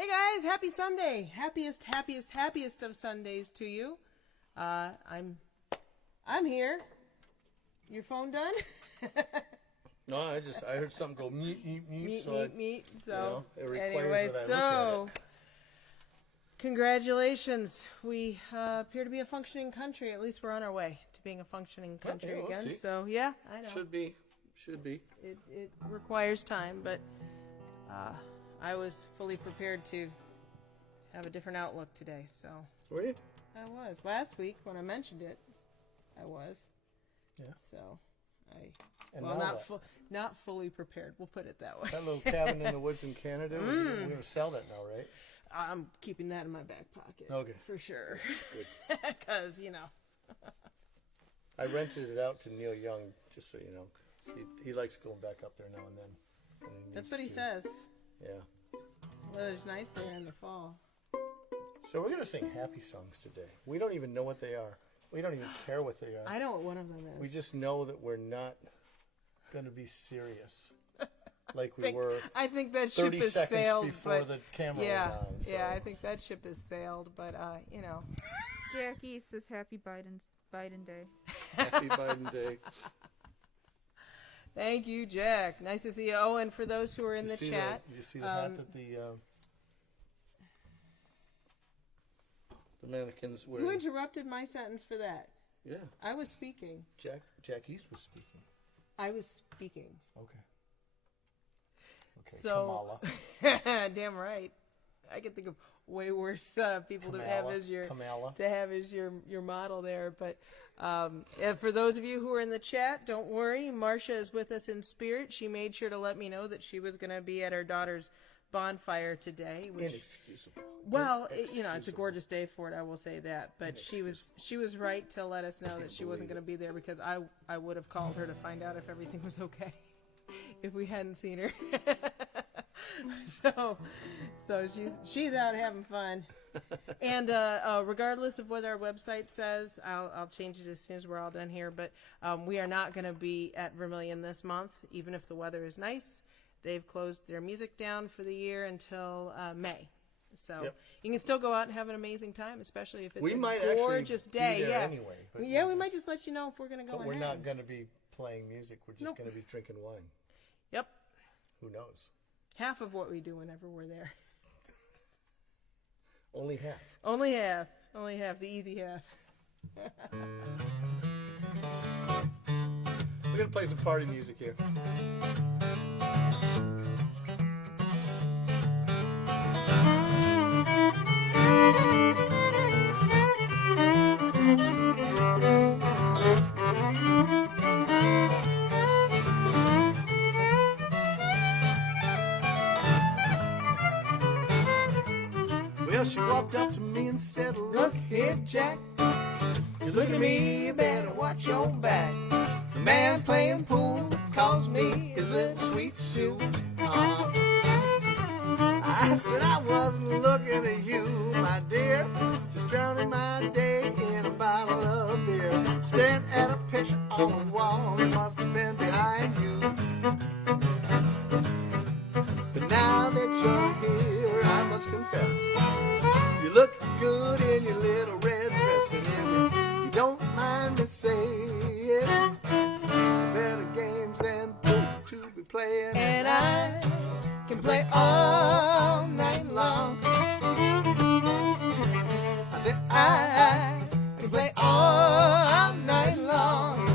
Hey guys, happy Sunday. Happiest of Sundays to you. I'm here. Your phone done? No, I heard something go meet. Meet. So, it requires anyway, that I look at it. Congratulations. We appear to be a functioning country. At least we're on our way to being a functioning country Okay, we'll again. see. So, yeah, I know. Should be. It requires time, but I was fully prepared to have a different outlook today. So Were you? I was. Last week when I mentioned it, I was. Yeah. So And well, now not fully prepared. We'll put it that way. that little cabin in the woods in Canada, we're going to sell that now, right? I'm keeping that in my back pocket. Okay. For sure. Good. Because, I rented it out to Neil Young, just so you know. He likes going back up there now and then. And That's what he needs says. to. Yeah. Weather's nice there in the fall. So we're going to sing happy songs today. We don't even know what they are. We don't even care what they are. I know what one of them is. We just know that we're not going to be serious like we were I think that ship 30 is seconds sailed, before but the camera yeah, went on. So. yeah, I think that ship is sailed, but Jackie says Happy Biden Day. Happy Biden Day. Thank you, Jack. Nice to see you. Oh, and for those who are in the chat, You see the hat that the mannequin's wearing? who interrupted my sentence for that? Yeah, I was speaking. Jack East was speaking. I was speaking. Okay, So, Kamala. damn right. I can think of way worse people to have as your model there. But and for those of you who are in the chat, don't worry. Marcia is with us in spirit. She made sure to let me know that she was going to be at her daughter's bonfire today. Which, Inexcusable. well, it's a gorgeous day for it. I will say that. But she was right to let us know that she wasn't going to be there because I would have called her to find out if everything was okay if we hadn't seen her. So she's out having fun, and regardless of what our website says, I'll change it as soon as we're all done here. But we are not going to be at Vermilion this month, even if the weather is nice. They've closed their music down for the year until May, so you can still go out and have an amazing time, especially if it's a gorgeous day. Be there anyway. But we might just let you know if we're going to go. But we're not going to be playing music. We're just going to be drinking wine. Yep. Who knows? Half of what we do whenever we're there. Only half. Only half, the easy half. We're going to play some party music here. Well, she walked up to me and said, "Look here, Jack, you look at me, you better watch your back. The man playing pool calls me his little sweet Sue." I said, "I wasn't looking at you, my dear, just drowning my day in a bottle of beer. Staring at a picture on the wall, it must have been behind you. But now that you're here, I must confess, you look good in your little red dress, and if you don't mind me saying, better games than to be playing, and I can play all night long." I said, I can play all night long.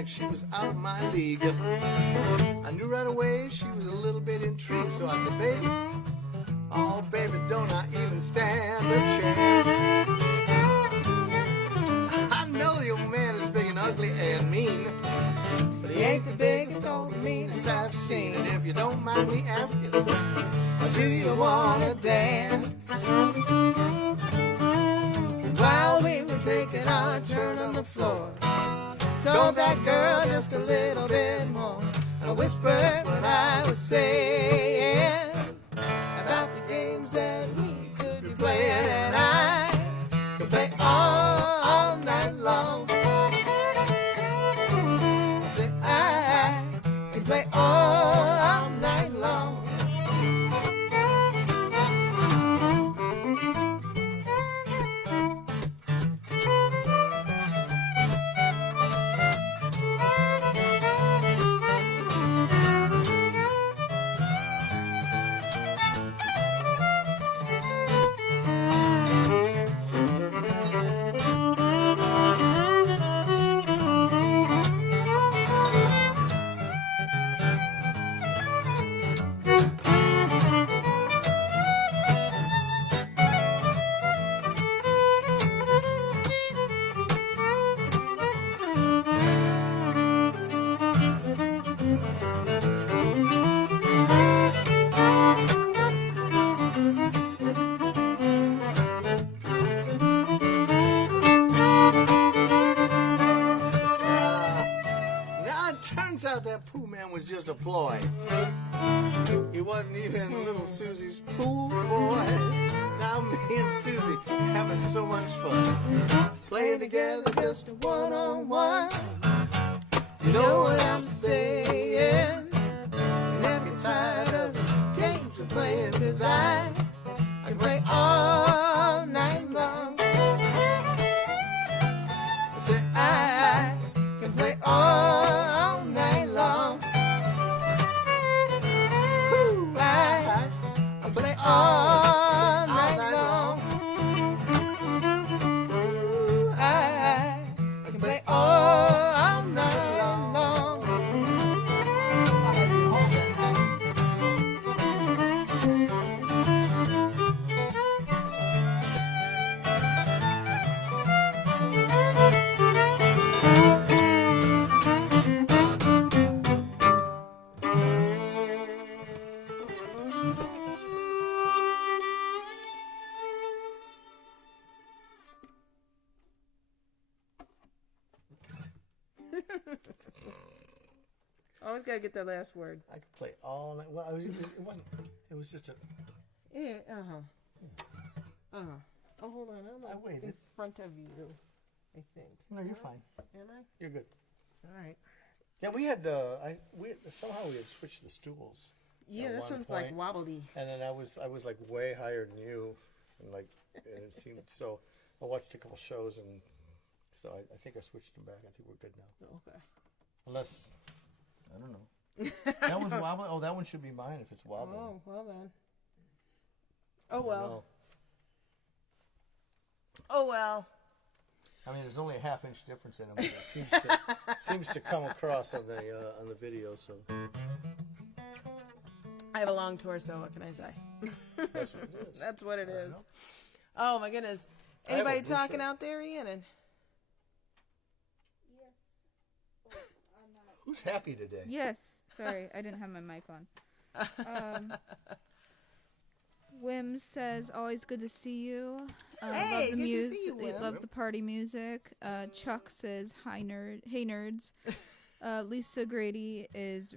Like she was out of my league. I knew right away she was a little bit intrigued, so I said, "Baby, oh baby, don't I even stand a chance? I know your man is big and ugly and mean, but he ain't the biggest or the meanest I've seen. And if you don't mind me asking, do you wanna dance? While we were taking our turn on the floor, told that girl just a little bit more. I whispered what I was saying about the games that we could be playing, and I could play all night long. I said I could play all night long. Turns out that Pooh Man was just a ploy. He wasn't even little Susie's pool boy. Now me and Susie having so much fun, playing together just a one-on-one. You know what I'm saying? Never tired of the games we're playing, 'cause I can play all night long. I said I can play all night long. Woo, I play all night long. Ooh, I can play all night long. Always gotta get the last word. I could play all night. Well, it wasn't. It was just a. Yeah. Oh, hold on. I'm I waited. in front of you, I think. No, you're fine. Am I? You're good. All right. Yeah, we had. Somehow we had switched the stools. Yeah, at this one one's point. like wobbly. And then I was like way higher than you, and like and it seemed so. I watched a couple shows, and so I think I switched them back. I think we're good now. Okay. Unless I don't know. That one's wobbly. Oh, that one should be mine if it's wobbly. Oh, well then. Oh well. Oh well. I mean, there's only a half-inch difference in them. But it seems to come across on the video. So I have a long torso. What can I say? that's what it is. That's what it is. Oh my goodness. Anybody talking out there, Ian? And who's happy today? Yes. Sorry, I didn't have my mic on. Wim says, always good to see you. Hey, love the good to see you, Wim. Love the party music. Chuck says, hey nerds. Lisa Grady is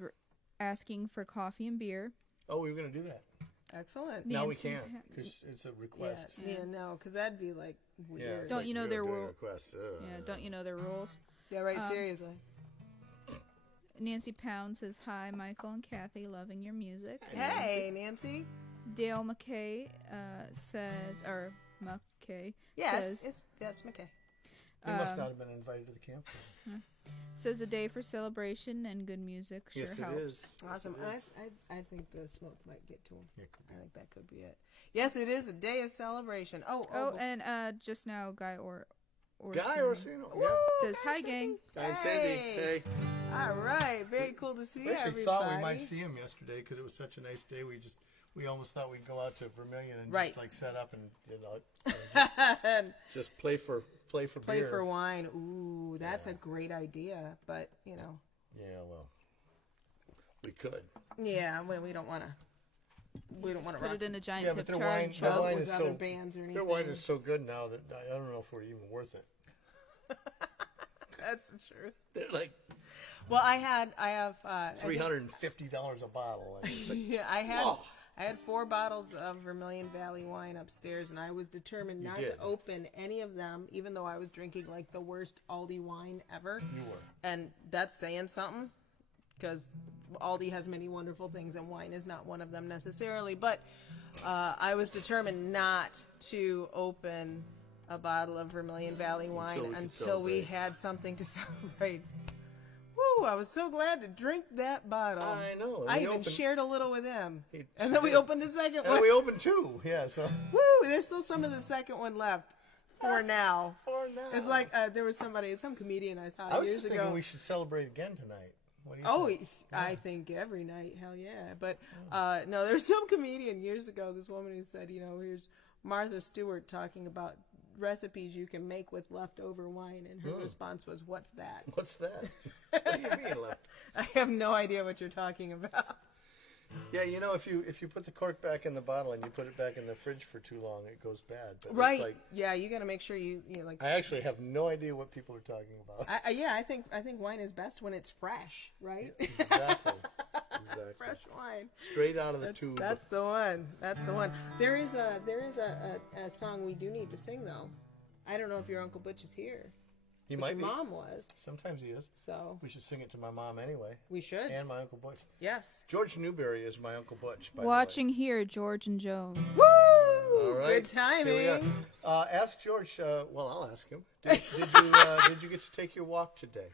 asking for coffee and beer. Oh, we were going to do that. excellent. Now we Nancy can't because it's a request. Yeah, no, because that'd be like weird. Don't you know their rules? Yeah, Don't you know their rules? Yeah, right. Seriously. Nancy Pound says, hi, Michael and Kathy, loving your music. Hey, Nancy. Dale McKay says, or McKay Yes, says, it's McKay. He must not have been invited to the camp. says a day for celebration and good music sure Yes, helps. it is. Awesome. Yes, it is. I think the smoke might get to him. Yeah, it could be. I think that could be it. Yes, it is a day of celebration. Oh, And just now, Guy Orsino Guy Orsino. Yeah. says, hi, gang. Guy and Sandy. Hey. All right. Very cool to see We actually everybody. thought we might see him yesterday because it was such a nice day. We almost thought we'd go out to Vermilion and just like set up and just play for beer. Play for wine. Ooh, that's a great idea. But Yeah, well, We could. Yeah, we don't want to. We don't want to Put rock it in a giant Yeah, but tip their jar wine- and their chug. wine with is other so- bands or anything. Their wine is so good now that I don't know if we're even worth it. That's the truth. They're like Well, I have $350 a bottle. And it's like, Yeah, whoa. I had 4 bottles of Vermilion Valley wine upstairs, and I was determined You not did. to open any of them, even though I was drinking like the worst Aldi wine ever. You were. And that's saying something, because Aldi has many wonderful things, and wine is not one of them necessarily. But I was determined not to open a bottle of Vermilion Valley wine Until we could until we celebrate. had something to celebrate. Woo! I was so glad to drink that bottle. I know. I We even opened- shared a little with him. He- And she then we did. opened the second And one. we opened 2. Yeah, so. Woo! There's still some of the second one left for now. For now. It's like there was some comedian I saw I was years just ago. thinking we should celebrate again tonight. What do you Oh, think? I think every night, hell yeah. But no, there's some comedian years ago, this woman who said, here's Martha Stewart talking about recipes you can make with leftover wine, and her response was, "What's that?" What's that? What do you mean left? I have no idea what you're talking about. Yeah, if you put the cork back in the bottle and you put it back in the fridge for too long, it goes bad. But Right? It's like, Yeah, you got to make sure you like. I actually have no idea what people are talking about. I think wine is best when it's fresh, right? Exactly. Fresh wine. Straight out of the tube. That's the one. That's the one. There is a song we do need to sing though. I don't know if your Uncle Butch is here. He But might your be. mom was, Sometimes he is. so We should sing it to my mom anyway, we should. and my Uncle Butch. Yes. George Newberry is my Uncle Butch. By Watching here, George and Joan. Woo! All right. Good timing. Ask George. Well, I'll ask him. Did you get to take your walk today?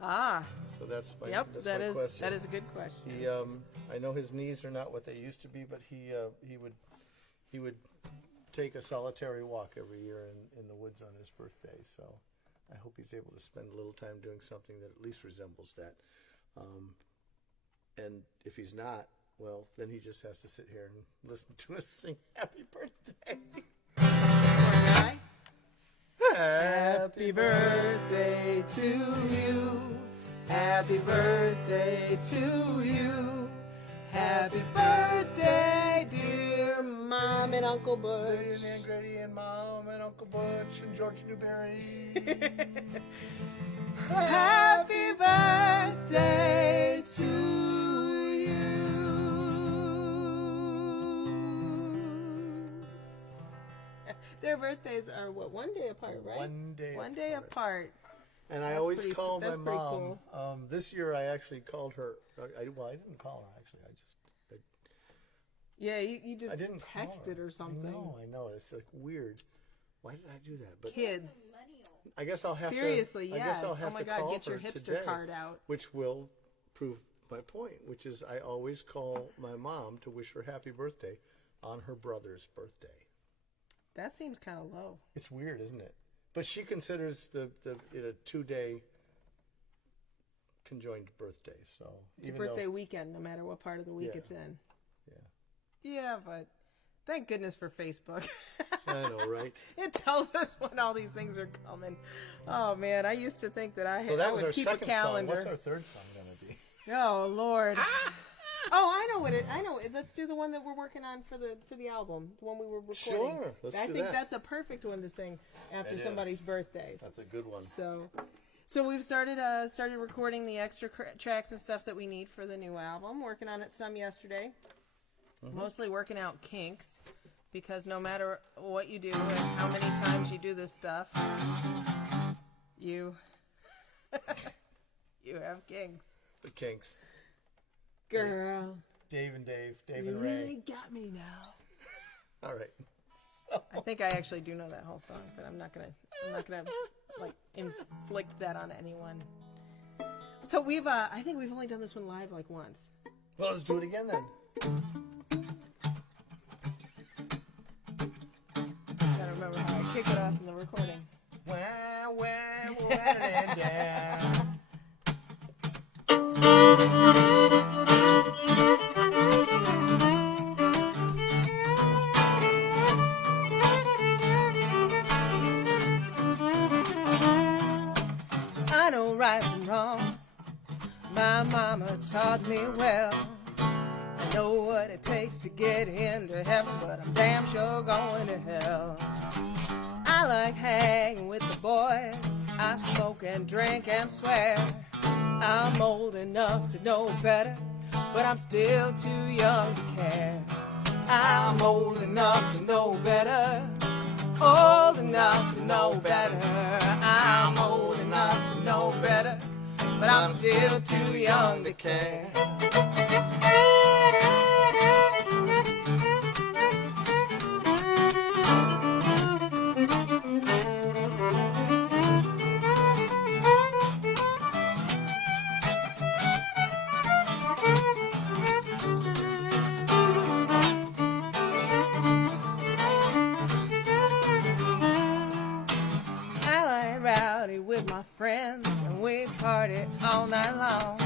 Ah. So that's my Yep. that's That my is question. that is a good question. He, I know his knees are not what they used to be, but he would take a solitary walk every year in the woods on his birthday. So I hope he's able to spend a little time doing something that at least resembles that. And if he's not, well, then he just has to sit here and listen to us sing "Happy Birthday." Right? Happy birthday to you. Happy birthday to you. Happy birthday, dear Mom and Uncle Butch. and M.Grady and Mom and Uncle Butch and George Newberry. Happy birthday to you. Their birthdays are what, one day apart, right? One day One day apart. And I That's always pretty- call my that's pretty mom. cool. This year I actually called her. I didn't call her actually. Yeah, you just I didn't call texted her. or something. I know. It's like weird. Why did I do that? But Kids. I guess I'll have Seriously, to. I yes. guess I'll have Oh my to God, call get your her hipster today, card out. which will prove my point. Which is, I always call my mom to wish her happy birthday on her brother's birthday. That seems kind of low. It's weird, isn't it? But she considers it a 2-day conjoined birthday. So It's a even though- birthday weekend, no matter what part of the week Yeah. it's in. Yeah. Yeah, but thank goodness for Facebook. I know, right? It tells us when all these things are coming. Oh man, I used to think that I So that I was would our keep a second song. calendar. What's our third song gonna be? Oh Lord. Oh, I know what it. I know it. Let's do the one that we're working on for the album, the one we were recording. Sure, let's I do think that. that's a perfect one to sing after It somebody's is. birthdays. That's a good one. So we've started recording the extra tracks and stuff that we need for the new album. Working on it some yesterday. Mostly working out kinks, because no matter what you do and how many times you do this stuff, you have kinks. The Kinks. Girl, Dave and Dave you and Ray. really got me now. All right. I think I actually do know that whole song, but I'm not gonna like inflict that on anyone. So I think we've only done this one live like once. Well, let's do it again then. Gotta remember how I kick it off in the recording. I know right from wrong. My mama taught me well. I know what it takes to get into heaven, but I'm damn sure going to hell. I like hanging with the boys. I smoke and drink and swear. I'm old enough to know better, but I'm still too young to care. I'm old enough to know better. Old enough to know better. I'm old enough to know better, but I'm still too young to care. With my friends and we party all night long.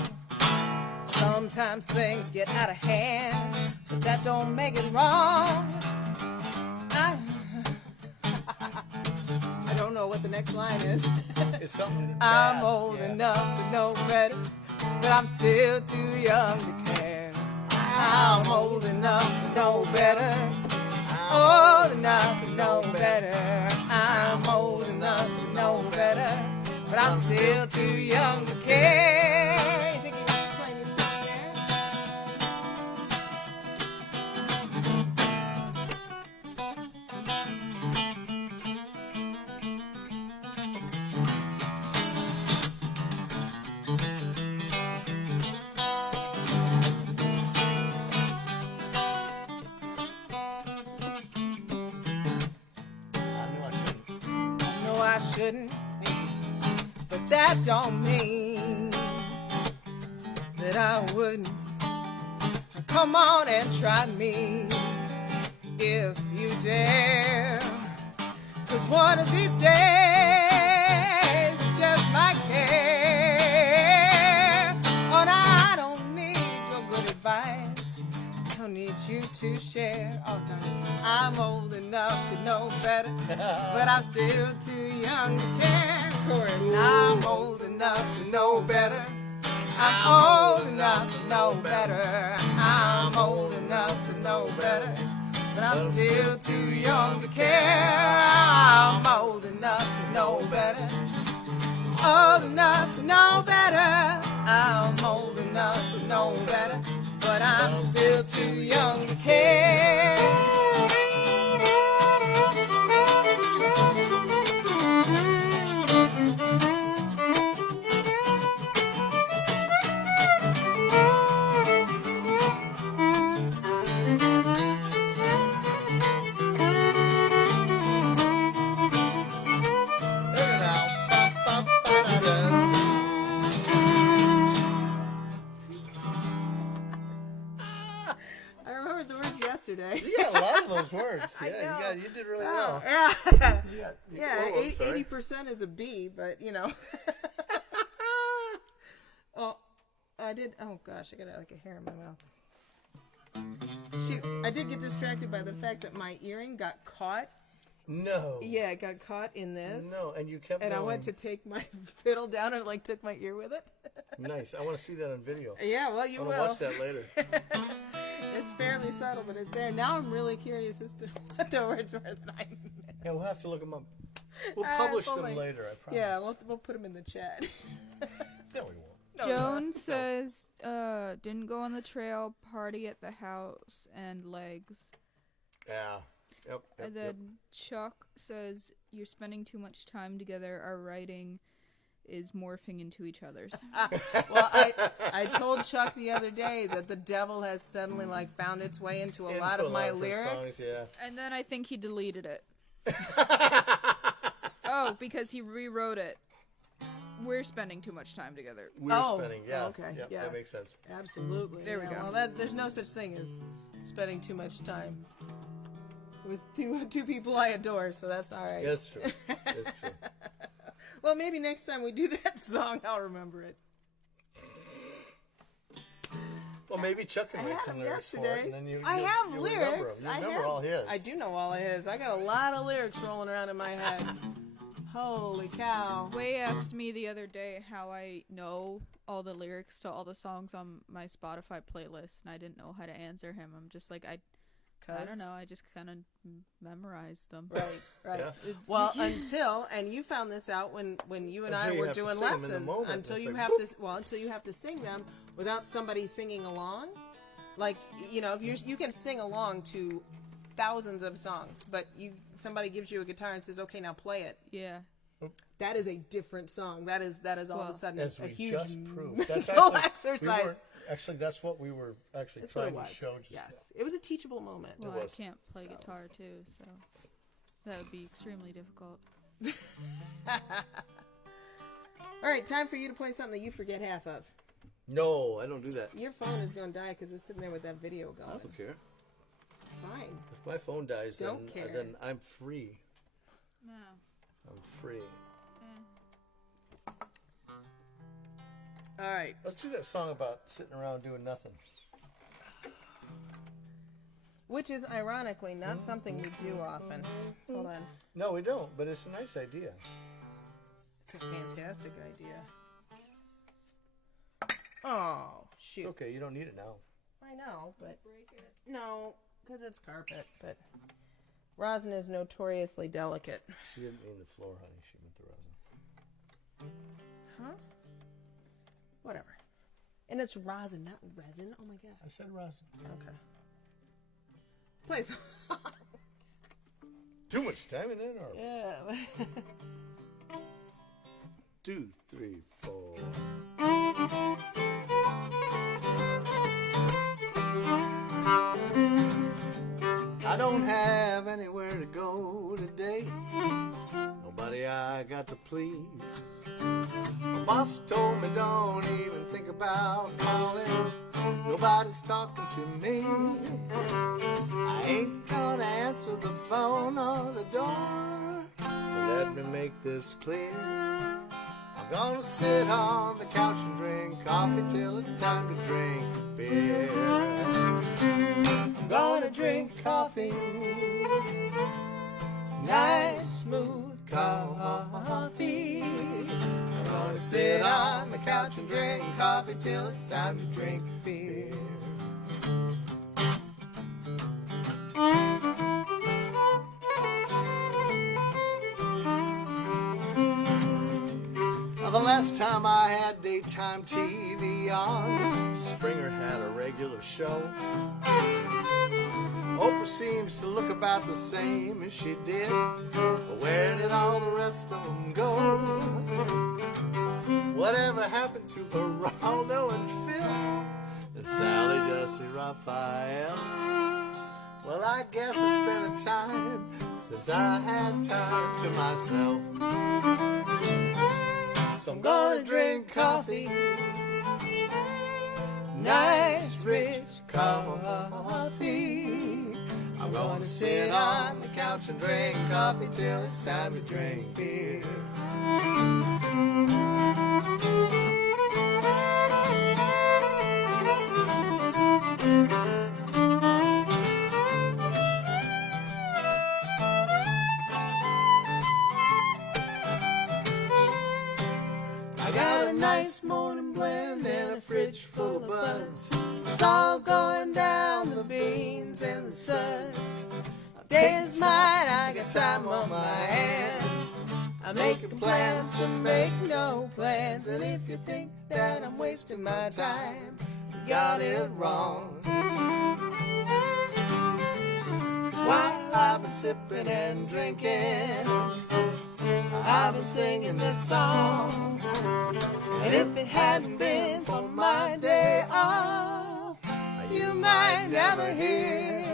Sometimes things get out of hand, but that don't make it wrong. I don't know what the next line is. It's something I'm bad. old enough to know better, but I'm still too young to care. I'm old enough to know better. Old enough to know better. I'm old enough to know better, but I'm still too young to care. You think you can play me some here? I shouldn't, but that don't mean that I wouldn't. Come on and try me if you dare, 'cause one of these days just might care. Oh, no, I don't need your good advice, I don't need you to share. Oh, no, I'm old enough to know better, but I'm still too young to care. Chorus. I'm old enough to know better. I'm old enough to know better. I'm old enough to know better, but I'm still too young to care. I'm old enough to know better. Old enough to know better. I'm old enough to know better, but I'm still too young to care. Yesterday. You got a lot of those words. I Yeah, know. you did really well. Yeah. Yeah, 80% is a B, but you know. Oh, I did. Oh gosh, I got like a hair in my mouth. Shoot, I did get distracted by the fact that my earring got caught. No. Yeah, it got caught in this. No, and you kept And going. I went to take my fiddle down and like took my ear with it. Nice. I want to see that on video. Yeah, well, you I will. want to watch that later. It's fairly subtle, but it's there. Now I'm really curious as to what the words were that I missed. Yeah, we'll have to look them up. We'll publish them later, I promise. Yeah, we'll put them in the chat. No, we won't. No, Joan says, didn't go on the trail, party at the house, and legs. Yeah. Yep. And then Chuck says, you're spending too much time together. Our writing is morphing into each other's. Well, I told Chuck the other day that the devil has suddenly like found its way into a lot of my lyrics. Songs, yeah. And then I think he deleted it. Oh, because he rewrote it. We're spending too much time together. We're spending, yeah. Okay, Yep, yes. that makes sense. Absolutely. There we go. Well, there's no such thing as spending too much time with two people I adore, so that's all right. That's true. That's true. Well, maybe next time we do that song, I'll remember it. Well, maybe Chuck can write some lyrics for it, and then you'll remember them. You remember all his. I do know all of his. I got a lot of lyrics rolling around in my head. Holy cow. Way asked me the other day how I know all the lyrics to all the songs on my Spotify playlist, and I didn't know how to answer him. I'm just like, I don't know. I just kind of memorized them. Right. Yeah. Well, and you found this out when you and Until I you were have to doing sing 'em in the lessons. moment. Until It's you like, have whoop. until you have to sing them without somebody singing along. Like, if you can sing along to thousands of songs, but somebody gives you a guitar and says, "Okay, now play it." Yeah. That is a different song. That is all of a sudden As a we huge just proved. That's mental exercise. exercise. That's what we were actually That's what trying it was. to show. Yes, it was a teachable moment. Well, was. I can't play guitar too, so that would be extremely difficult. All right, time for you to play something that you forget half of. No, I don't do that. Your phone is going to die because it's sitting there with that video going. I don't care. Fine. If my phone dies, Don't care. then I'm free. No. I'm free. All right. Let's do that song about sitting around doing nothing. Which is ironically not something we do often. Hold on. No, we don't, but it's a nice idea. It's a fantastic idea. Oh, shoot. It's okay, you don't need it now. I know, but no, because it's carpet. But rosin is notoriously delicate. She didn't mean the floor, honey. She meant the resin. Huh? Whatever. And it's rosin, not resin. Oh my god. I said resin. Okay. Play some. Too much time in it, or Yeah. 2, 3, 4. I don't have anywhere to go today. Nobody I got to please. My boss told me don't even think about calling. Nobody's talking to me. I ain't gonna answer the phone or the door. So let me make this clear. I'm gonna sit on the couch and drink coffee till it's time to drink beer. I'm gonna drink coffee, nice smooth coffee. I'm gonna sit on the couch and drink coffee till it's time to drink beer. The last time I had daytime TV on, Springer had a regular show. Oprah seems to look about the same as she did, but where did all the rest of them go? Whatever happened to Geraldo and Phil and Sally, Jesse, Raphael? Well, I guess it's been a time since I had time to myself. So I'm gonna drink coffee, nice rich coffee. I'm gonna sit on the couch and drink coffee till it's time to drink beer. I got a nice morning blend and a fridge full of buds. It's all going down the beans and the suds. Day is mine, I got time on my hands. I'm making plans to make no plans. And if you think that I'm wasting my time, you got it wrong. 'Cause while I've been sipping and drinking, I've been singing this song. And if it hadn't been for my day off, you might never hear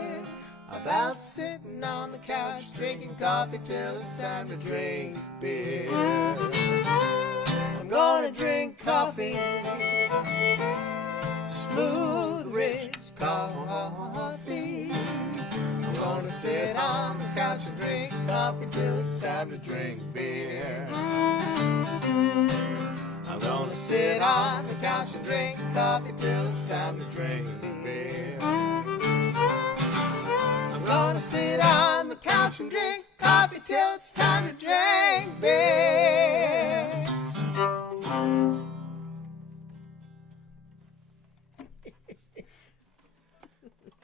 about sitting on the couch drinking coffee till it's time to drink beer. I'm gonna drink coffee, smooth, rich coffee. I'm gonna sit on the couch and drink coffee till it's time to drink beer. I'm gonna sit on the couch and drink coffee till it's time to drink beer. I'm Gonna sit on the couch and drink coffee till it's time to drink beer.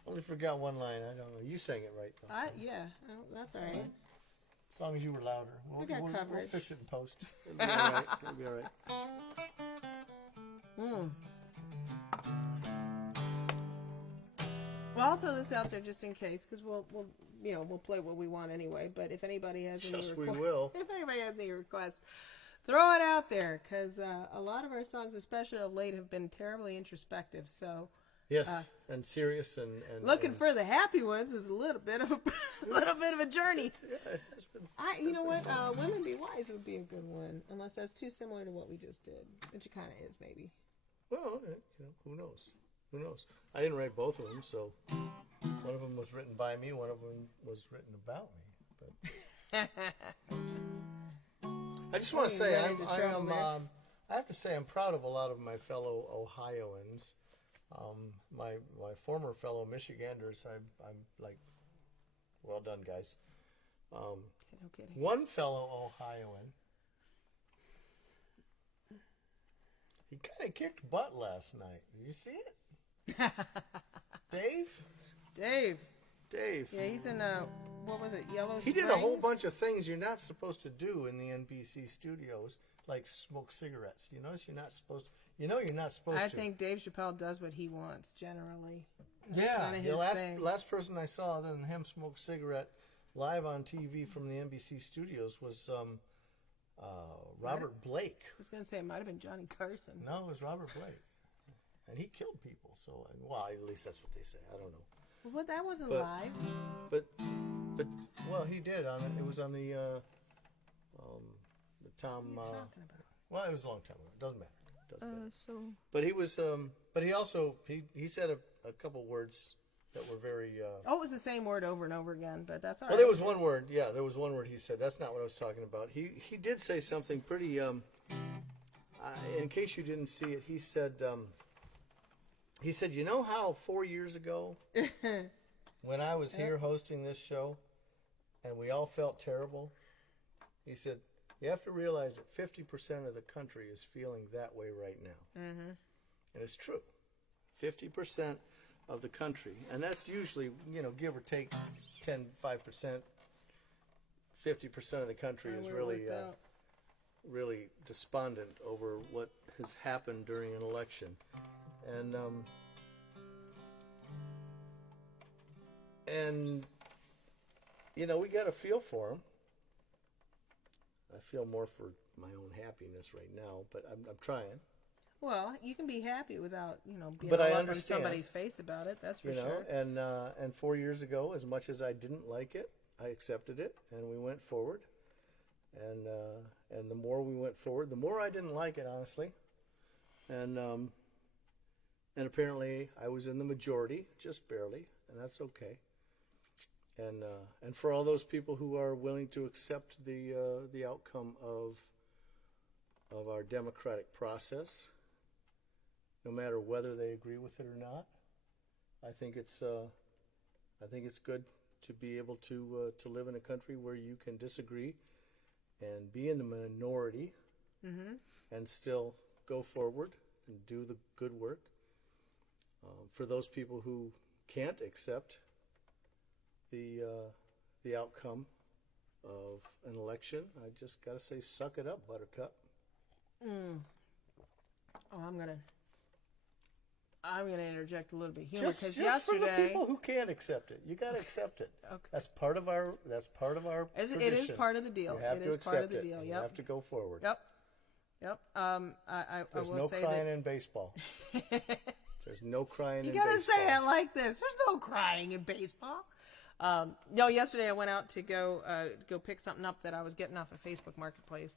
Only forgot one line. I don't know. You sang it right, though. Yeah, that's all right. As long as you were louder. We got We'll coverage. fix it in post. It'll be all right. It'll be all right. Well, I'll throw this out there just in case, because we'll play what we want anyway. But if anybody has any Yes, we will. If anybody has any requests, throw it out there, because a lot of our songs, especially of late, have been terribly introspective. So Yes, and serious and looking for the happy ones is a little bit of a journey. Yeah, it has been. You know what? Women Be Wise would be a good one, unless that's too similar to what we just did, which it kind of is, maybe. Well, who knows? Who knows? I didn't write both of them, so one of them was written by me, one of them was written about me. But I just want to say I have to say I'm proud of a lot of my fellow Ohioans. My former fellow Michiganders, I'm like, well done, guys. No kidding. One fellow Ohioan, he kind of kicked butt last night. Did you see it? Dave. Yeah, he's in what was it? Yellow Springs. He did a whole bunch of things you're not supposed to do in the NBC studios, like smoke cigarettes. You notice you're not supposed to. You're not supposed to. I think Dave Chappelle does what he wants generally. Yeah, his the thing. last person I saw other than him smoke a cigarette live on TV from the NBC studios was Robert Blake. I was going to say it might have been Johnny Carson. No, it was Robert Blake, and he killed people. So, well, at least that's what they say. I don't know. Well, that wasn't But- live. But well, he did on it. It was on the Tom. What are you talking about? Well, it was a long time ago. It doesn't matter. So But he was. But he also he said a couple words that were very. Oh, it was the same word over and over again, but that's all right. Well, there was one word. Yeah, there was one word he said. That's not what I was talking about. He did say something pretty. In case you didn't see it, he said. You know how 4 years ago, when I was here hosting this show, and we all felt terrible. He said, you have to realize that 50% of the country is feeling that way right now. Mm-hmm. And it's true. 50% of the country. And that's usually, give or take 5%. 50% of the country is really despondent over what has happened during an election. And we got to feel for them. I feel more for my own happiness right now, but I'm trying. Well, you can be happy without, being But I all up in understand. somebody's face about it. That's for sure. And 4 years ago, as much as I didn't like it, I accepted it, and we went forward. And the more we went forward, the more I didn't like it, honestly. And apparently, I was in the majority, just barely, and that's okay. And for all those people who are willing to accept the outcome of our democratic process, no matter whether they agree with it or not, I think it's good to be able to live in a country where you can disagree and be in the minority, and still go forward and do the good work. For those people who can't accept the outcome of an election, I just got to say, suck it up, Buttercup. Oh, I'm gonna interject a little bit of humor Just because for the yesterday people who can't accept it, you got to accept it. Okay. That's part of our tradition. it is part of the deal. You have It to is accept part of the it. deal. And Yep. You have to go forward. Yep. I There's will no say crying that in baseball. There's no crying you in gotta baseball. say it like this. There's no crying in baseball. No, yesterday I went out to go pick something up that I was getting off of Facebook Marketplace.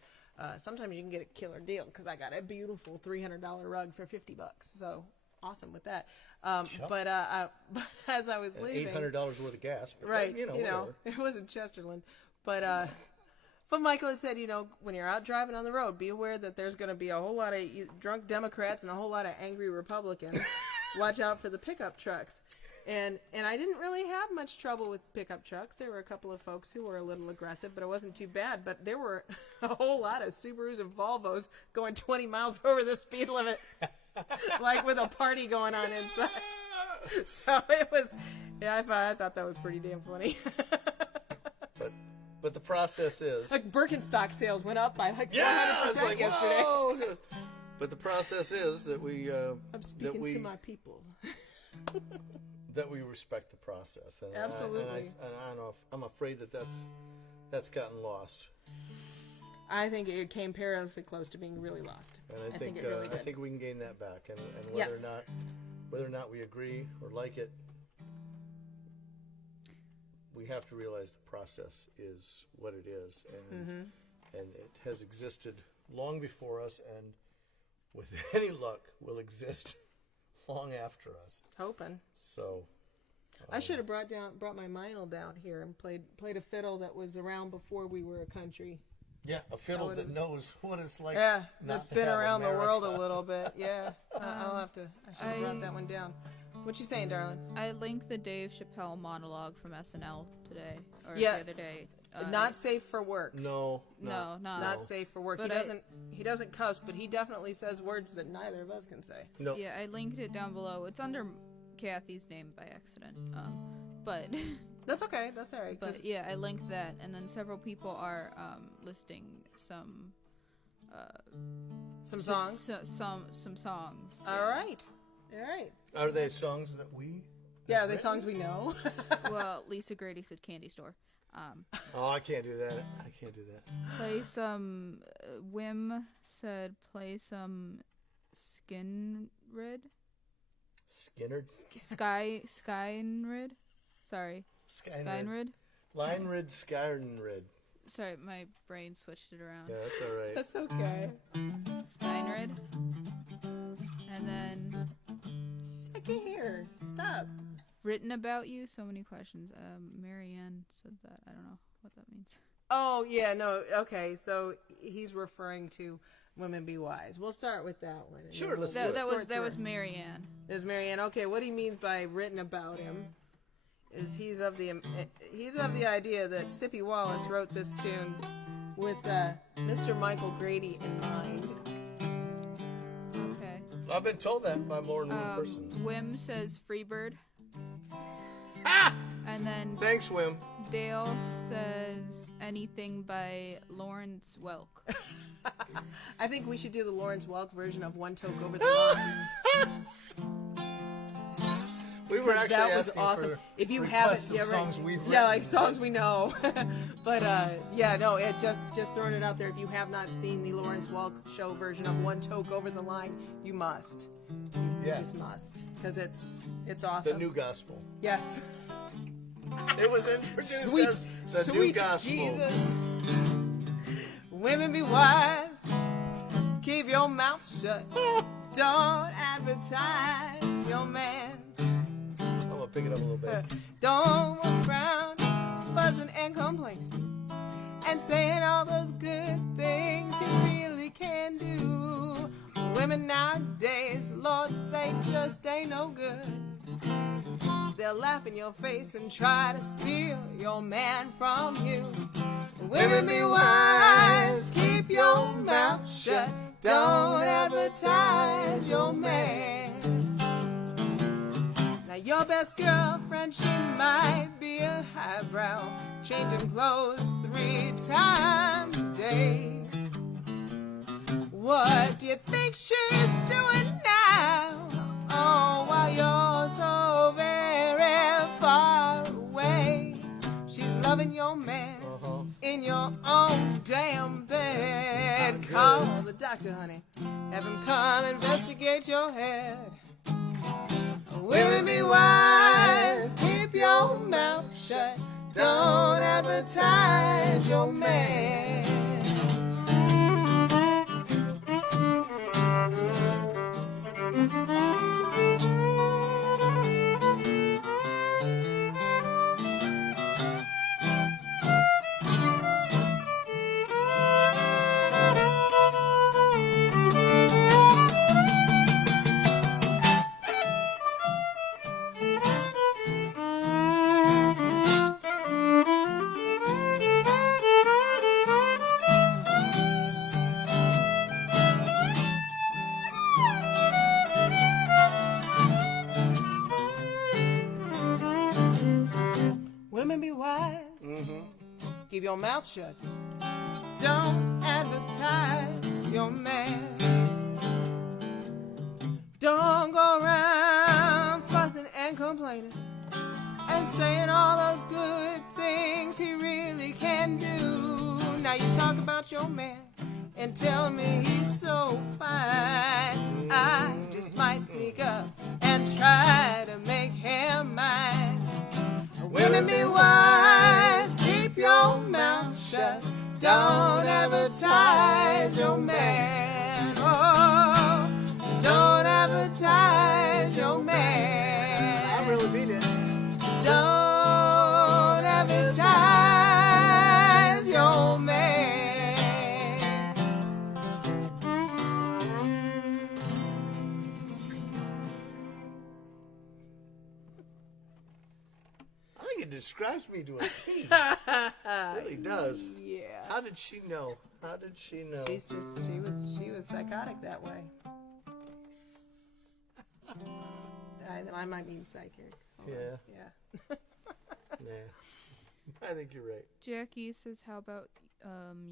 Sometimes you can get a killer deal because I got a beautiful $300 rug for $50. So awesome with that. But as I was leaving, $800 worth of gas. But right? whatever. It wasn't Chesterland, but Michael had said, when you're out driving on the road, be aware that there's going to be a whole lot of drunk Democrats and a whole lot of angry Republicans. Watch out for the pickup trucks. And I didn't really have much trouble with pickup trucks. There were a couple of folks who were a little aggressive, but it wasn't too bad. But there were a whole lot of Subarus and Volvos going 20 miles over the speed limit, like with a party going on inside. So it was, yeah, I thought that was pretty damn funny. But the process is... Like Birkenstock sales went up by like 400% like, yesterday. whoa. But the process is that we... I'm speaking to my people. That we respect the process. And Absolutely. I don't know, I'm afraid that's gotten lost. I think it came perilously close to being really lost. And I think it really did. I think we can gain that back. And Yes. whether or not we agree or like it, we have to realize the process is what it is, and it has existed long before us, and with any luck, will exist long after us. Hoping. So, I should have brought my Meinl down here and played a fiddle that was around before we were a country. yeah, a fiddle that knows what it's like. Yeah, not that's to been have around the world a America. little bit. Yeah, I should have brought that one down. What you saying, darling? I linked the Dave Chappelle monologue from SNL today, or Yeah. the other day. Not safe for work. No, Not safe for work. But He doesn't cuss, but he definitely says words that neither of us can say. no. Yeah, I linked it down below. It's under Kathy's name by accident. But That's okay. That's all right. 'cause- but yeah, I linked that, and then several people are listing some songs. Some songs. All right. Are they songs that we? Yeah, are they songs we know? Well, Lisa Grady said Candy Store. Oh, I can't do that. I can't do that. Play some. Wim said play some Skinrid. Skynyrd? Skynrid. Sorry. Skynrid. Linerid, Skynyrd. Sorry, my brain switched it around. Yeah, that's all right. That's okay. Skynrid. And then I can't hear. Stop. written about you. So many questions. Marianne said that. I don't know what that means. Oh, yeah, no, okay. So he's referring to Women Be Wise. We'll start with that one. and Sure, then let's we'll do it. That sort was through it. Marianne. There's Marianne. Okay, what he means by written about him is he's of the idea that Sippy Wallace wrote this tune with Mr. Michael Grady in mind. Okay. I've been told that by more than one person. Wim says Freebird. Ah! And then Thanks, Wim. Dale says anything by Lawrence Welk. I think we should do the Lawrence Welk version of One Toke Over the Line. We were actually That was asking awesome. for If you requests haven't, of songs we've written. yeah, like songs we know. But yeah, no, it just throwing it out there. If you have not seen the Lawrence Welk show version of One Toke Over the Line, you must. You Yeah. just must, because it's awesome. The new gospel. Yes. It was introduced Sweet, as the sweet new gospel. Jesus. Women be wise. Keep your mouth shut. Don't advertise your man. I'm gonna pick it up a little bit. Don't walk around buzzing and complaining and saying all those good things he really can do. Women nowadays, Lord, they just ain't no good. They'll laugh in your face and try to steal your man from you. Women be wise, keep your mouth shut. Don't advertise your man. Now your best girlfriend, she might be a highbrow, changing clothes 3 times a day. What do you think she's doing now? Oh, while you're so very far away. She's loving your man in your own damn bed. Call the doctor, honey. Have him come investigate your head. Women be wise, keep your mouth shut. Don't advertise your man. keep your mouth shut. Don't advertise your man. Don't go around fussing and complaining and saying all those good things he really can do. Now you talk about your man and tell me he's so fine. I just might sneak up and try to make him mine. Women, be wise, keep your mouth shut. Don't advertise your man. Oh, don't advertise your man. I really mean it. Don't advertise your man. I think it describes me to a T. It really does. Yeah. How did she know? How did she know? She was psychotic that way. I might mean psychic. Hold on. Yeah. Yeah. I think you're right. Jackie says, how about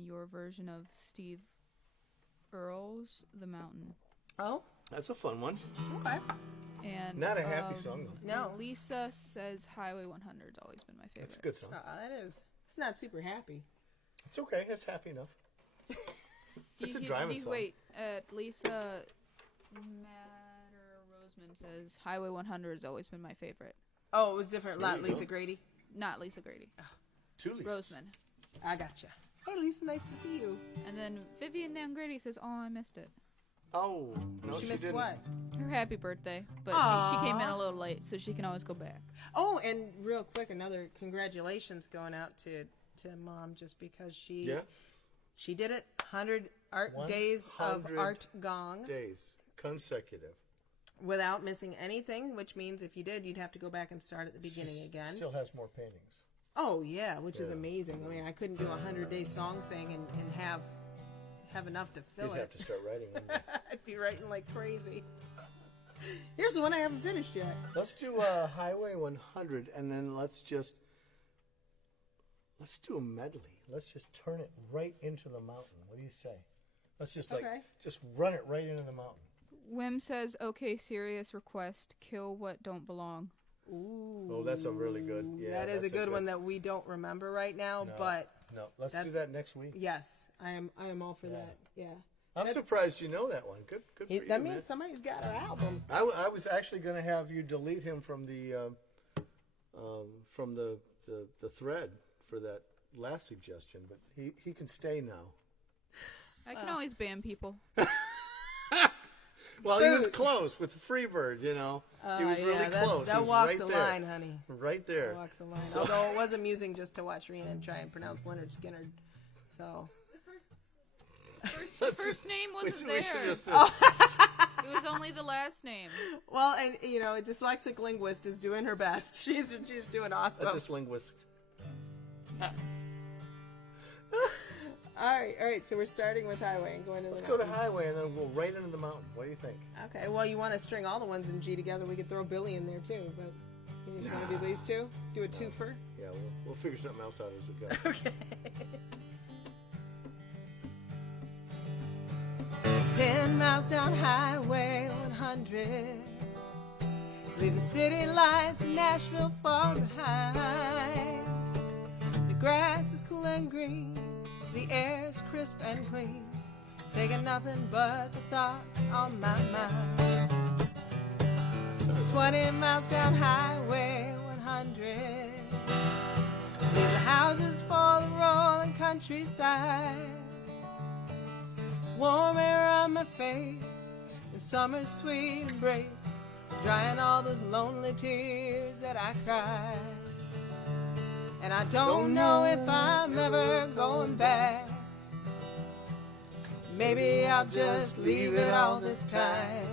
your version of Steve Earle's The Mountain? Oh, That's a fun one. okay. And Not a happy song, though. No. Lisa says Highway 100's always been my favorite. It's a good song. That is. It's not super happy. It's okay. It's happy enough. It's a driving song. Wait, Lisa Matter Roseman says Highway 100 has always been my favorite. Oh, it was different. There Not you Lisa go. Grady. Not Lisa Grady. Two Lisas. Roseman. I gotcha. Hey, Lisa, nice to see you. And then Vivian M.Grady says, oh, I missed it. Oh, no, she she missed didn't. what? Her happy birthday. But she came in a little late, so she can always go back. Oh, and real quick, another congratulations going out to Mom just because she did it. 100 days of 100 Art Gong days consecutive. without missing anything, which means if you did, you'd have to go back and start at the beginning again. Still has more paintings. Oh, yeah, which is amazing. I mean, I couldn't do a 100-day song thing and have enough to fill You'd it. have to start writing. Wouldn't you? I'd be writing like crazy. Here's the one I haven't finished yet. Let's do Highway 100, and then let's do a medley. Let's just turn it right into the mountain. What do you say? Let's just just run it right into the mountain. Wim says, okay, serious request. Kill what don't belong. Ooh. Oh, that's a really good. Yeah, that is that's a good one that we don't remember right now, but no, let's do that next week. yes, I am all for that. Yeah. I'm surprised you know that one. Good for you. That means man. somebody's got our album. I was actually going to have you delete him from the thread for that last suggestion, but he can stay now. I can always ban people. Well, he was close with the Freebird, you know. He was really close. That he was walks right the there. line, honey. Right there. That walks the line. Although it was amusing just to watch Rhiannon try and pronounce Leonard Skinner. So. The first name wasn't there. Just, It was only the last name. Well, and a dyslexic linguist is doing her best. She's doing awesome. That's just linguistic. All right. So we're starting with Highway and going to Let's the go to mountain. Highway and then we'll right into the mountain. What do you think? Okay. Well, you want to string all the ones in G together? We could throw Billy in there too. But you just want to do these two? Do a twofer? Yeah, we'll figure something else out as we go. Okay. 10 miles down Highway 100. Leave the city lights in Nashville far behind. The grass is cool and green. The air's crisp and clean. Taking nothing but the thoughts on my mind. 20 miles down Highway 100. Leave the houses for the rolling countryside. Warm air on my face, the summer's sweet embrace, drying all those lonely tears that I cried. And I don't know if I'm ever going back. Maybe I'll just leave it all this time.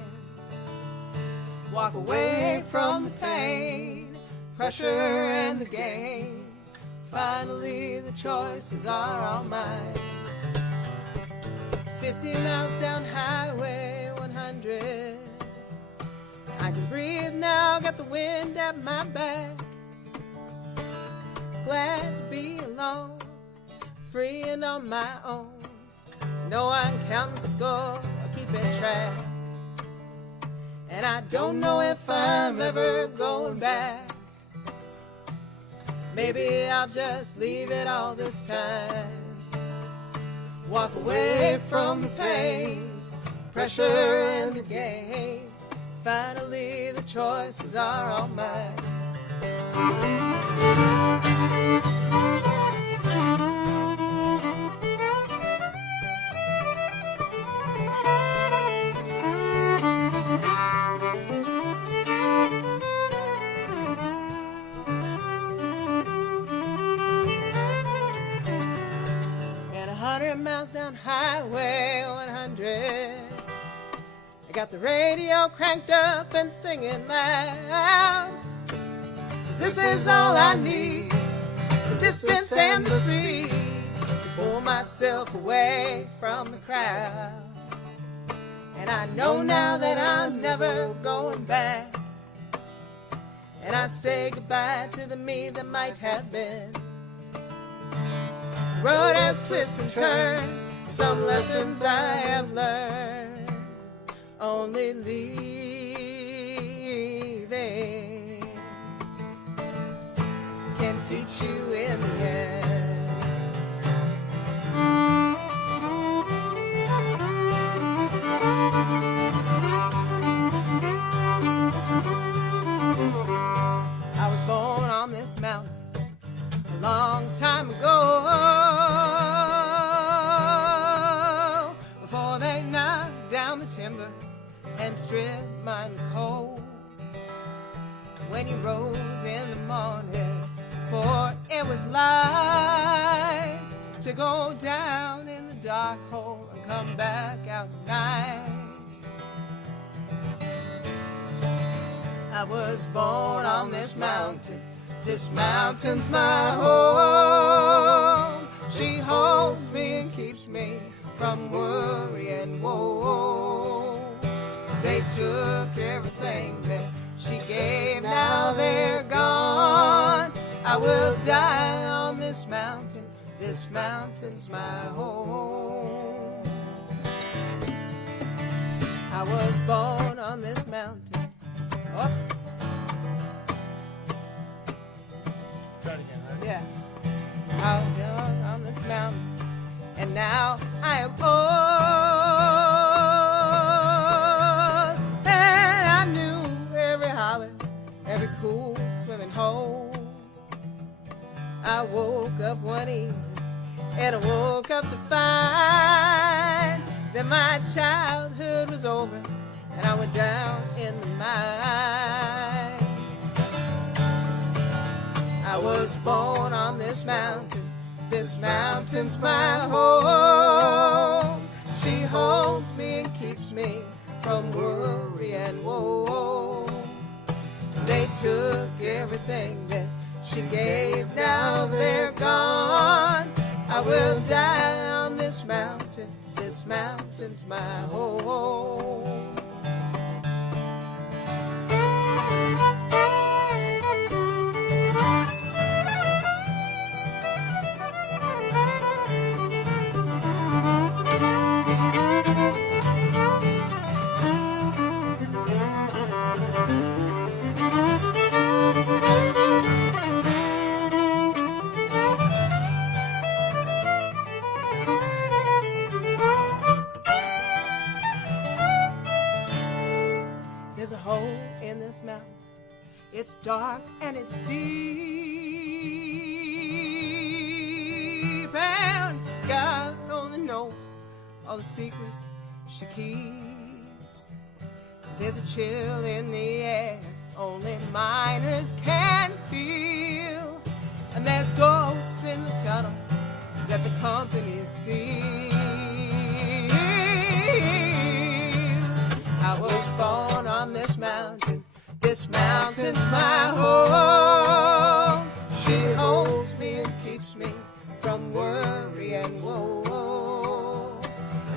Walk away from the pain, pressure and the gain. Finally the choices are all mine. 50 miles down Highway 100. I can breathe now, got the wind at my back. Glad to be alone, free and on my own. No one counting score or keeping track. And I don't know if I'm ever going back. Maybe I'll just leave it all this time. Walk away from the pain, pressure and the game. Finally the choices are all mine. And 100 miles down Highway 100, I got the radio cranked up and singing loud. 'Cause this is all I need, the distance and the speed, to pull myself away from the crowd. And I know now that I'm never going back. And I say goodbye to the me that might have been. The road has twists and turns, some lessons I have learned. Only leaving can teach you in the end. I was born on this mountain a long time ago, before they knocked down the timber and stripped mine cold. When you rose in the morning, for it was light, to go down in the dark hole and come back out at night. I was born on this mountain. This mountain's my home. She holds me and keeps me from worry and woe. They took everything that she gave, now they're gone. I will die on this mountain. This mountain's my home. I was born on this mountain. Oops. Try it again, huh? Yeah. I was young on this mountain, and now I am old. And I knew every holler, every cool swimming hole. I woke up one evening, and I woke up to find that my childhood was over, and I went down in the mines. I was born on this mountain. This mountain's my home. She holds me and keeps me from worry and woe. They took everything that she gave, now they're gone. I will die on this mountain. This mountain's my home. There's a hole in this mountain. It's dark and it's deep, and God only knows all the secrets she keeps. There's a chill in the air only miners can feel, and there's ghosts in the tunnels that the company sees. I was born on this mountain. This mountain's my home. She holds me and keeps me from worry and woe.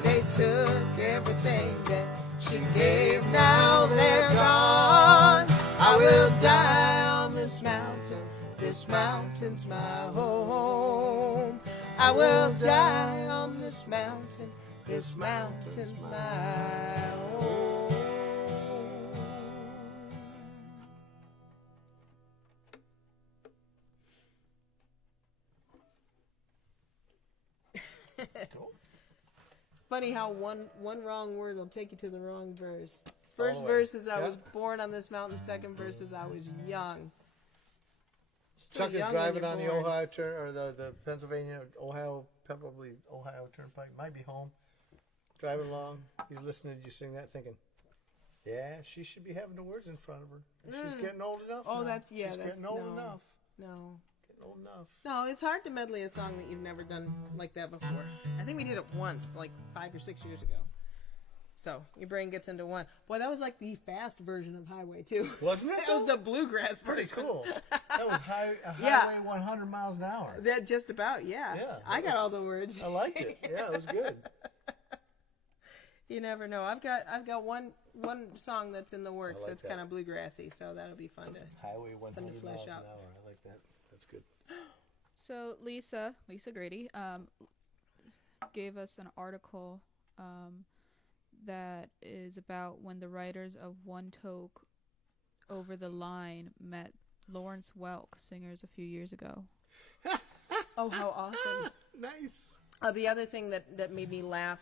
They took everything that she gave, now they're gone. I will die on this mountain. This mountain's my home. I will die on this mountain. This mountain's my home. Cool. Funny how one wrong word will take you to the wrong verse. First the way. verse is I Yeah. was born on this mountain. Second verse is I was young. Still Chuck is young when driving you're on the born. Ohio or the Pennsylvania, Ohio, probably Ohio Turnpike. Might be home. Driving along. He's listening to you sing that, thinking, yeah, she should be having the words in front of her. She's getting old enough. Oh, now. She's She's getting old enough. No. Getting old enough. No, it's hard to medley a song that you've never done like that before. I think we did it once, like 5 or 6 years ago. So your brain gets into one. Boy, that was like the fast version of Highway too. Wasn't it? That was the bluegrass Pretty version. cool. That was Highway Yeah. 100 miles an hour. That just about, yeah. Yeah, I got that's- all the words. I liked it. Yeah, it was good. You never know. I've got one song that's in the works I like that's that. kind of bluegrassy, so that'll be fun to. Highway 100 flesh miles an out. hour. I like that. That's good. So Lisa Grady, gave us an article that is about when the writers of One Toke Over the Line met Lawrence Welk, singers, a few years ago. Oh, how awesome! Nice. The other thing that made me laugh.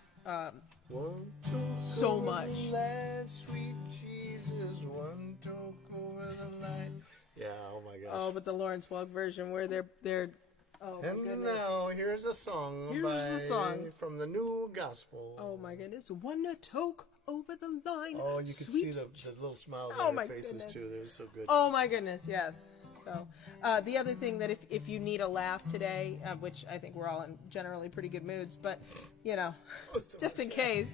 One toke So over much. the line, sweet Jesus. One toke over the line. Yeah. Oh my gosh. Oh, but the Lawrence Welk version where they're. Oh my and goodness. now here's a song. Here's a song. From the New Gospel. Oh my goodness! One toke over the line. Oh, you could sweet see the little smiles Oh on my their faces goodness. too. They were so good. Oh my goodness, yes. So, the other thing that if you need a laugh today, which I think we're all in generally pretty good moods, but you know, just in case,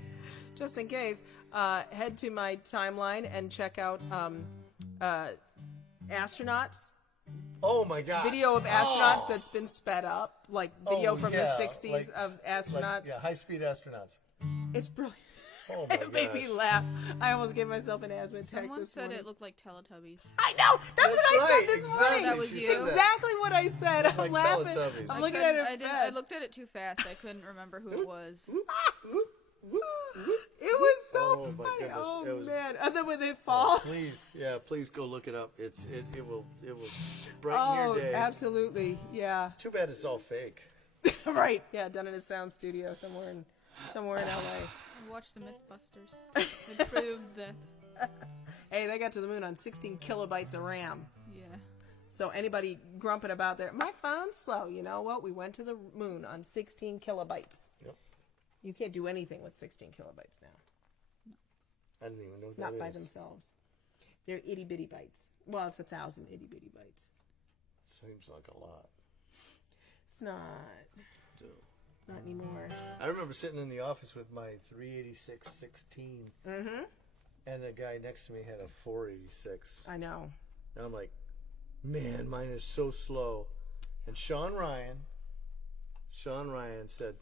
head to my timeline and check out astronauts. Oh my God. Video of astronauts that's been sped up, like video Oh, from yeah, the 60s like- of astronauts. Yeah, high-speed astronauts. It's brilliant. Oh my It made me gosh. laugh. I almost gave myself an asthma attack Someone this said morning. it looked like Teletubbies. I know. That's what I right, said this exactly. morning. That was She you? said that. Exactly what I said. I'm Like laughing. Teletubbies. I'm I looking at it. I looked at it too fast. I couldn't remember who it was. It was so Oh, my funny. goodness. Oh It was- man! And then when they fall. Please go look it up. It will brighten your day. Absolutely. Yeah. Too bad it's all fake. Right. Yeah. Done in a sound studio somewhere in LA. I watched the Mythbusters. They proved that. Hey, they got to the moon on 16 kilobytes of RAM. Yeah. So anybody grumping about their my phone's slow, you know what? We went to the moon on 16 kilobytes. Yep. You can't do anything with 16 kilobytes now. I didn't even know what Not that by is. themselves. They're itty bitty bytes. Well, it's 1,000 itty bitty bytes. Seems like a lot. It's not. Dude. Not anymore. I remember sitting in the office with my 386-16, Mm-hmm. and the guy next to me had a 486. I know. And I'm like, man, mine is so slow. And Sean Ryan said,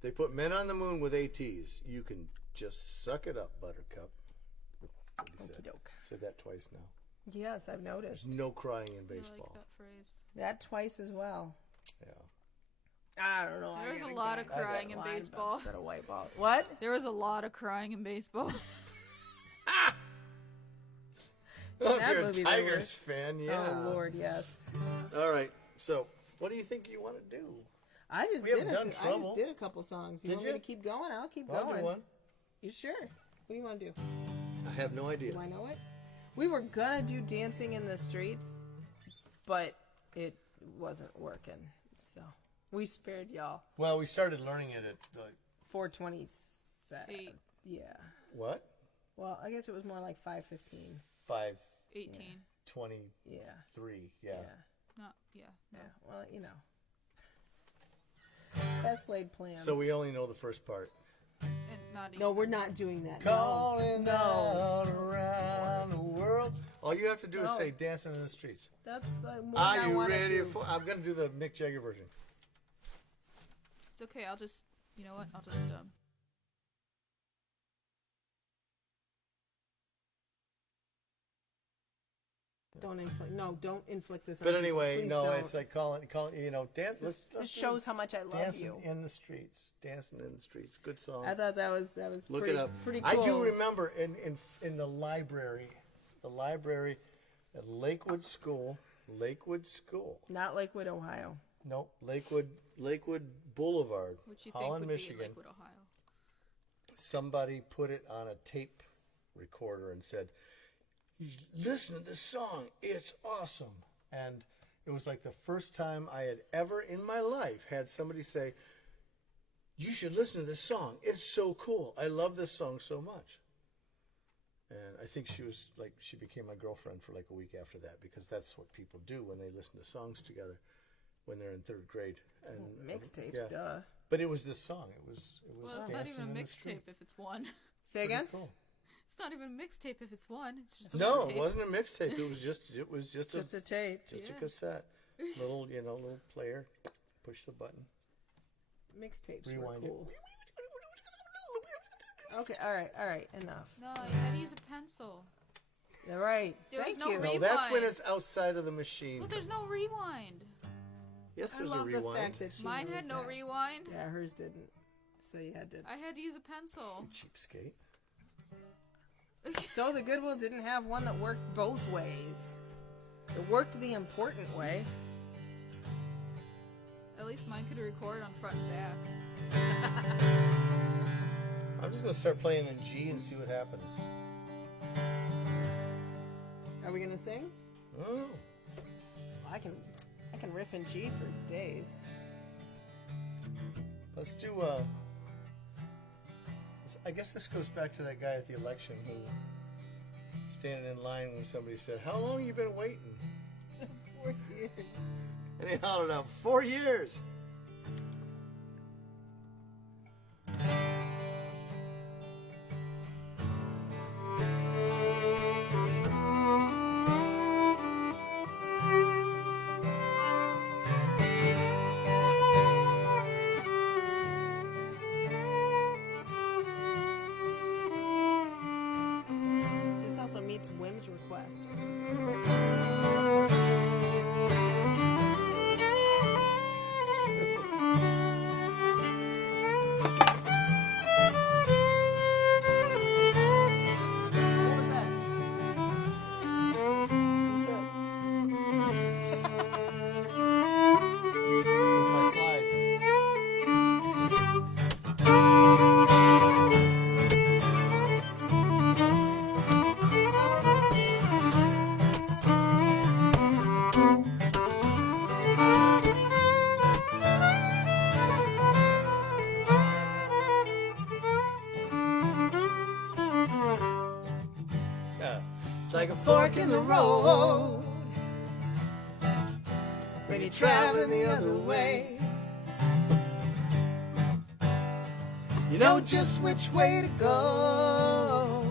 they put men on the moon with ATs. You can just suck it up, Buttercup. That's what he said. Okey-doke. Said that twice now. Yes, I've noticed. There's no crying in I baseball. like that phrase. That twice as well. Yeah. I don't know. There was a lot of crying in baseball. Instead of white ball. What? There was a lot of crying in baseball. Well, if That you're a movie, there Tigers was- fan, yeah. Oh Lord, yes. All right. So, what do you think you want to do? I just We did. haven't done I just Trouble. did a couple songs. You Did want you? me to keep going? I'll keep I'll going. do one. You sure? What do you want to do? I have no idea. Do I know it? We were gonna do Dancing in the Streets, but it wasn't working. So we spared y'all. Well, we started learning it at like 427. 8, Yeah. what? Well, I guess it was more like 5:15. 18. 5:23. Yeah. Yeah. Not, yeah. Yeah. Well, you know. Best laid plans. So we only know the first part. And not even. No, we're not doing that. Calling No. out around the world. All you have to do is No. say "Dancing in the Streets." That's the one Are I you wanna ready do. for? I'm gonna do the Mick Jagger version. It's okay. I'll just, you know what? I'll just, Don't inflict. No, don't inflict this. But on me. anyway, Please no, don't. it's like calling, dance. This let's shows how much I love dancing you. in the streets. Dancing in the streets. Good song. I thought that was Look pretty, it up. pretty cool. I do remember in the library at Lakewood School. Not Lakewood, Ohio. Nope, Lakewood Boulevard, Which you think Holland, would Michigan. be Lakewood, Ohio. Somebody put it on a tape recorder and said, "Listen to this song. It's awesome." And it was like the first time I had ever in my life had somebody say, "You should listen to this song. It's so cool. I love this song so much." And I think she became my girlfriend for like a week after that, because that's what people do when they listen to songs together when they're in third grade. And Mixtapes, yeah. duh. But it was this song. It was Well, it's not Dancing even a in the Street. mixtape if it's one. Say again? Pretty cool. It's not even a mixtape if it's one. It's just a No, tape. it wasn't a mixtape. It was just Just a tape. just a Yeah. cassette. Little player. Push the button. Mixtapes Rewind were it. cool. Okay, all right, enough. No, you had to use a pencil. All right, There was thank no you. No, that's when Rewind. it's outside of the machine. Well, there's no rewind. Yes, I there's love a the rewind. fact that she Mine knows had no that. rewind. Yeah, hers didn't. So you had to. I had to use a pencil. Cheapskate. So the Goodwill didn't have one that worked both ways. It worked the important way. At least mine could record on front and back. I'm just gonna start playing in G and see what happens. Are we gonna sing? Oh, I can riff in G for days. let's do. I guess this goes back to that guy at the election who standing in line when somebody said, "How long you been waiting?" 4 years. And he hollered out, 4 years. This also meets Wim's request. What was that? Who's that? Where's my slide? Yeah. It's like a fork in the road when you're traveling the other way. You know just which way to go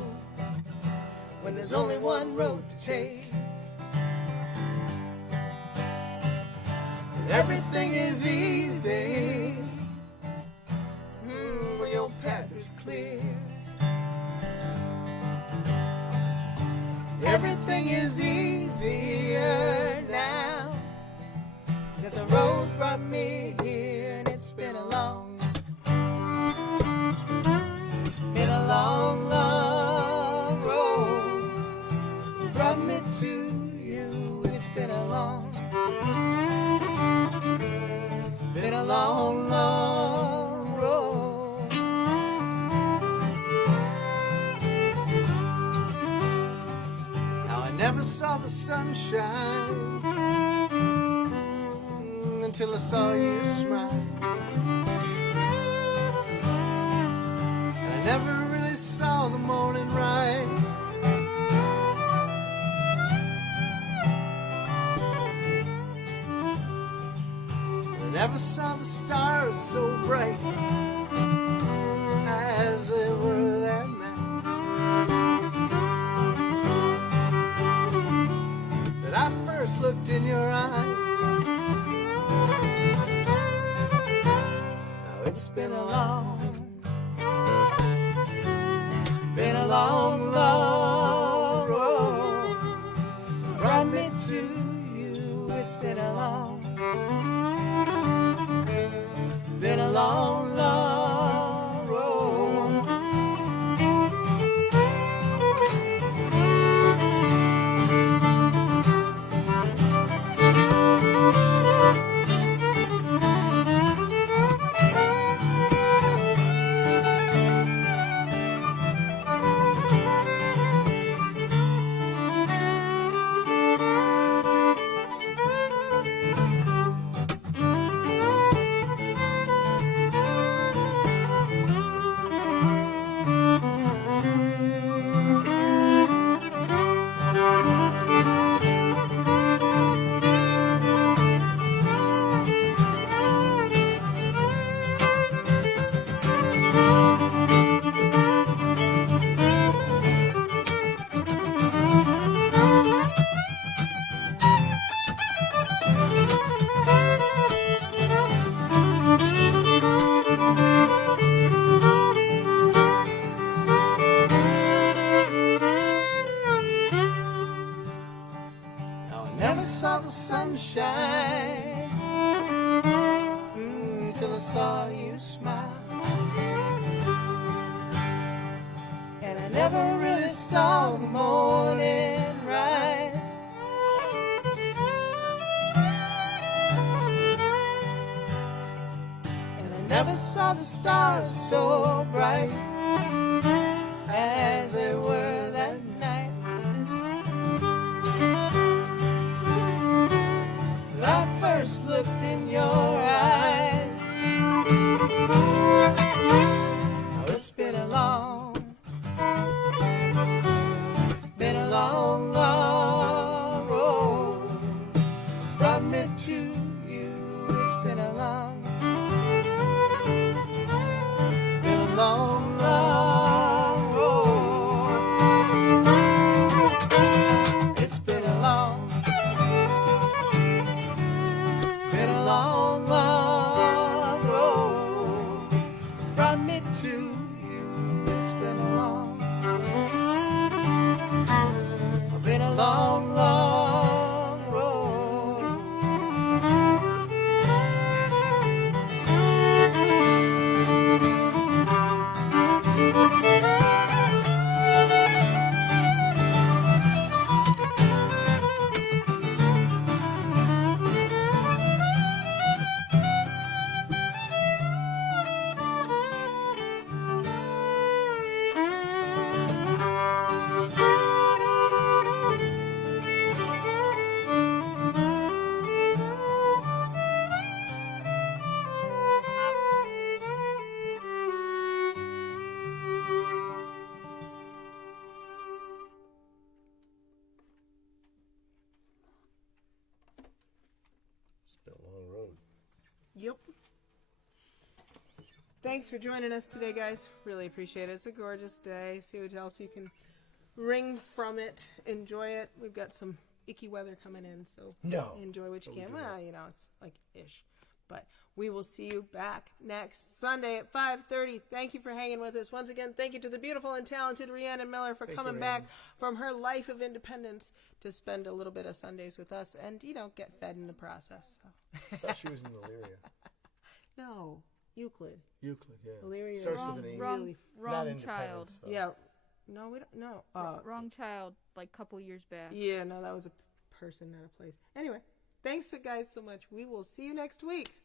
when there's only one road to take. And everything is easy when your path is clear. Everything is easier now that the road brought me here, and it's been a long, long road. Brought me to you, and it's been a long, long road. Now I never saw the sunshine until I saw you smile. And I never really saw the morning rise. I never saw the stars so bright as they were that night. That I first looked in your eyes. Now it's been a long, long road. Brought me it's been a long, long road. Never saw the sunshine till I saw you smile. And I never really saw the morning rise. And I never saw the stars so bright as they were that night. I first looked in your eyes. Oh, it's been a long, long road. Brought me to you. It's been a long, long road. It's been a long, long road. Brought me to you. It's been a long, long road. It's been a long road. Yep. Thanks for joining us today, guys. Really appreciate it. It's a gorgeous day. See what else you can wring from it. Enjoy it. We've got some icky weather coming in, so enjoy what you can. Well, you know, it's like ish. But we will see you back next Sunday at 5:30. Thank you for hanging with us. Once again, thank you to the beautiful and talented Rhiannon Miller for coming back from her life of independence to spend a little bit of Sundays with us and, you know, get fed in the process. So. I thought she was in Elyria. No, Euclid. Euclid, yeah. Elyria Starts wrong, with an E. wrong, It's wrong not child. Independence, though. Yeah. No, we don't. No. Wrong child, like couple years back. Yeah, no, that was a person, not a place. Anyway, thanks, guys, so much. We will see you next week.